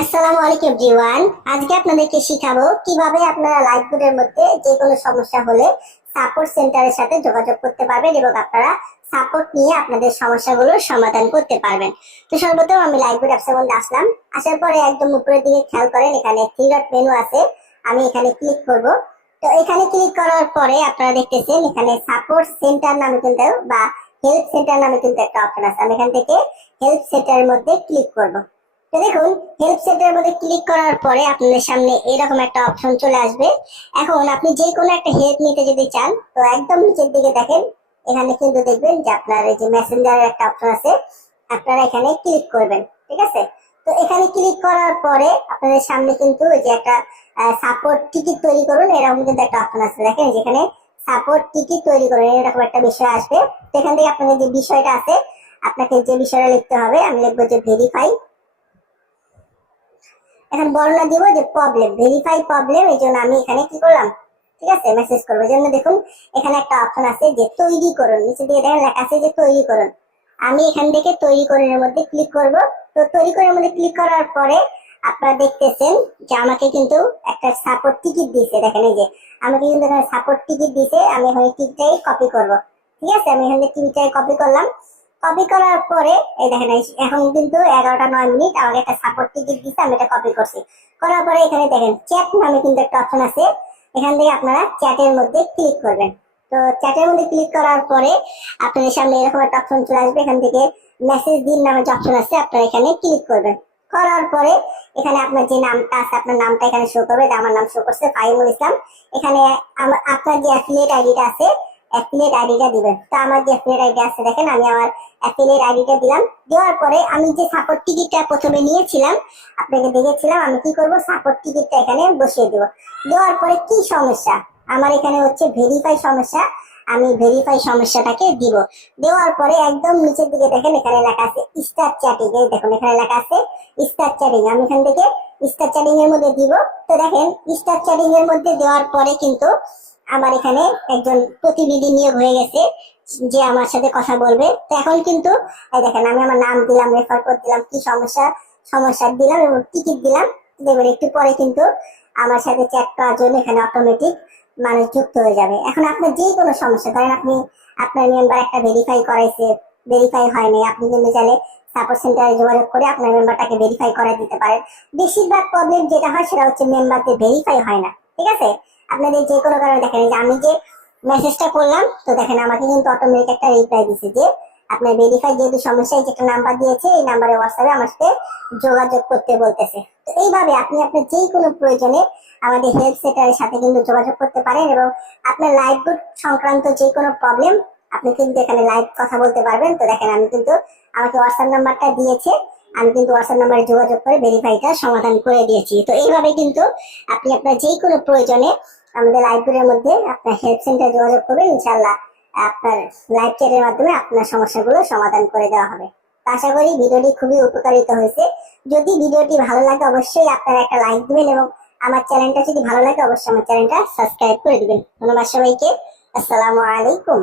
আসসালামু আলাইকুম এভরিওয়ান। আজকে আপনাদেরকে শিখাবো কিভাবে আপনারা লাইফবোর্ডের মধ্যে যে কোনো সমস্যা হলে সাপোর্ট সেন্টারের সাথে যোগাযোগ করতে পারবেন এবং আপনারা সাপোর্ট নিয়ে আপনাদের সমস্যাগুলোর সমাধান করতে পারবেন। তো সর্বপ্রথম আমি লাইফবোর্ড অ্যাপসের মধ্যে আসলাম। আসার পরে একদম উপরের দিকে খেয়াল করেন, এখানে থ্রি ডট মেনু আছে। আমি এখানে ক্লিক করব। তো এখানে ক্লিক করার পরে আপনারা দেখতেছেন এখানে সাপোর্ট সেন্টার নামে কিন্তু বা হেল্প সেন্টার নামে কিন্তু একটা অপশন আছে। আমি এখান থেকে হেল্প সেন্টারের মধ্যে ক্লিক করব। তো দেখুন, হেল্প সেন্টারের মধ্যে ক্লিক করার পরে আপনাদের সামনে এরকম একটা অপশন চলে আসবে। এখন আপনি যে কোনো একটা হেল্প নিতে যদি চান, তো একদম নিচের দিকে দেখেন, এখানে কিন্তু দেখবেন যে আপনার এই যে মেসেঞ্জারের একটা অপশন আছে, আপনারা এখানে ক্লিক করবেন। ঠিক আছে? তো এখানে ক্লিক করার পরে আপনাদের সামনে কিন্তু এই যে একটা সাপোর্ট টিকিট তৈরি করুন, এরকম কিন্তু একটা অপশন আছে। দেখেন যেখানে সাপোর্ট টিকিট তৈরি করুন এরকম একটা বিষয় আসবে। তো এখান থেকে আপনাদের যে বিষয়টা আছে, আপনাকে যে বিষয়টা লিখতে হবে, আমি লিখবো যে ভেরিফাই। এখন বর্ণনা দিব যে প্রবলেম, ভেরিফাই প্রবলেম। এই জন্য আমি এখানে কি করলাম, ঠিক আছে, মেসেজ করবো। এই জন্য দেখুন এখানে একটা অপশন আছে যে তৈরি করুন, নিচে দিয়ে দেখেন লেখা আছে যে তৈরি করুন। আমি এখান থেকে তৈরি করুনের মধ্যে ক্লিক করব। তো তৈরি করুনের মধ্যে ক্লিক করার পরে আপনারা দেখতেছেন যে আমাকে কিন্তু একটা সাপোর্ট টিকিট দিয়েছে। দেখেন এই যে আমাকে কিন্তু এখানে সাপোর্ট টিকিট দিয়েছে। আমি এখানে টিকিটটাই কপি করব। ঠিক আছে, আমি এখানে টিকিটটাই কপি করলাম। কপি করার পরে এই দেখেন এখন কিন্তু 11টা 9 মিনিট আমাকে একটা সাপোর্ট টিকিট দিচ্ছে, আমি এটা কপি করছি। করার পরে এখানে দেখেন চ্যাট নামে কিন্তু একটা অপশন আছে। এখান থেকে আপনারা চ্যাটের মধ্যে ক্লিক করবেন। তো চ্যাটের মধ্যে ক্লিক করার পরে আপনাদের সামনে এরকম একটা অপশন চলে আসবে। এখান থেকে মেসেজ দিন নামে যে অপশন আছে, আপনারা এখানে ক্লিক করবেন। করার পরে এখানে আপনার যে নামটা আছে, আপনার নামটা এখানে শো করবে। আমার নাম শো করছে ফাহিমুল ইসলাম। এখানে আপনার যে অ্যাফিলিয়েট আইডিটা আছে, অ্যাফিলিয়েট আইডিটা দিবেন। তো আমার যে অ্যাফিলিয়েট আইডি আছে, দেখেন আমি আমার অ্যাফিলিয়েট আইডিটা দিলাম। দেওয়ার পরে আমি যে সাপোর্ট টিকিটটা প্রথমে নিয়েছিলাম, আপনাকে দেখেছিলাম, আমি কি করব, সাপোর্ট টিকিটটা এখানে বসিয়ে দেব। দেওয়ার পরে কি সমস্যা, আমার এখানে হচ্ছে ভেরিফাই সমস্যা, আমি ভেরিফাই সমস্যাটাকে দিব। দেওয়ার পরে একদম নিচের দিকে দেখেন এখানে লেখা আছে স্টার চ্যাটিং। এই দেখুন এখানে লেখা আছে স্টার চ্যাটিং। আমি এখান থেকে স্টার চ্যাটিং এর মধ্যে দিব। তো দেখেন স্টার চ্যাটিং এর মধ্যে দেওয়ার পরে কিন্তু আমার এখানে একজন প্রতিনিধি নিয়োগ হয়ে গেছে যে আমার সাথে কথা বলবে। তো এখন কিন্তু এই দেখেন আমি আমার নাম দিলাম, রেফার কোড দিলাম, কি সমস্যা সমস্যা দিলাম এবং টিকিট দিলাম। দেখবেন একটু পরে কিন্তু আমার সাথে চ্যাট করার জন্য এখানে অটোমেটিক মানুষ যুক্ত হয়ে যাবে। এখন আপনার যে কোনো সমস্যা, ধরেন আপনি আপনার মেম্বার একটা ভেরিফাই করাইছে, ভেরিফাই হয়নি, আপনি কিন্তু চাইলে সাপোর্ট সেন্টারে যোগাযোগ করে আপনার মেম্বারটাকে ভেরিফাই করে দিতে পারেন। বেশিরভাগ প্রবলেম যেটা হয় সেটা হচ্ছে মেম্বারদের ভেরিফাই হয় না। ঠিক আছে, আপনাদের যে কোনো কারণে দেখেন যে আমি যে মেসেজটা করলাম, তো দেখেন আমাকে কিন্তু অটোমেটিক একটা রিপ্লাই দিছে যে আপনার ভেরিফাই যেহেতু সমস্যা, এই যে একটা নাম্বার দিয়েছে, এই নাম্বারে হোয়াটসঅ্যাপে আমার সাথে যোগাযোগ করতে বলতেছে। তো এইভাবে আপনি আপনার যে কোনো প্রয়োজনে আমাদের হেল্প সেন্টারের সাথে কিন্তু যোগাযোগ করতে পারেন এবং আপনার লাইফবোর্ড সংক্রান্ত যে কোনো প্রবলেম আপনি কিন্তু এখানে লাইভ কথা বলতে পারবেন। তো দেখেন আমি কিন্তু আমাকে হোয়াটসঅ্যাপ নাম্বারটা দিয়েছে, আমি কিন্তু হোয়াটসঅ্যাপ নাম্বারে যোগাযোগ করে ভেরিফাইটা সমাধান করে দিয়েছি। তো এইভাবে কিন্তু আপনি আপনার যে কোনো প্রয়োজনে আমাদের লাইব্রেরির মধ্যে আপনার হেল্প সেন্টারে যোগাযোগ করবেন, ইনশাল্লাহ আপনার লাইভ চ্যাটের মাধ্যমে আপনার সমস্যাগুলো সমাধান করে দেওয়া হবে। তো আশা করি ভিডিওটি খুবই উপকারিত হয়েছে। যদি ভিডিওটি ভালো লাগে অবশ্যই আপনারা একটা লাইক দিবেন এবং আমার চ্যানেলটা যদি ভালো লাগে অবশ্যই আমার চ্যানেলটা সাবস্ক্রাইব করে দিবেন। ধন্যবাদ সবাইকে। আসসালামু আলাইকুম।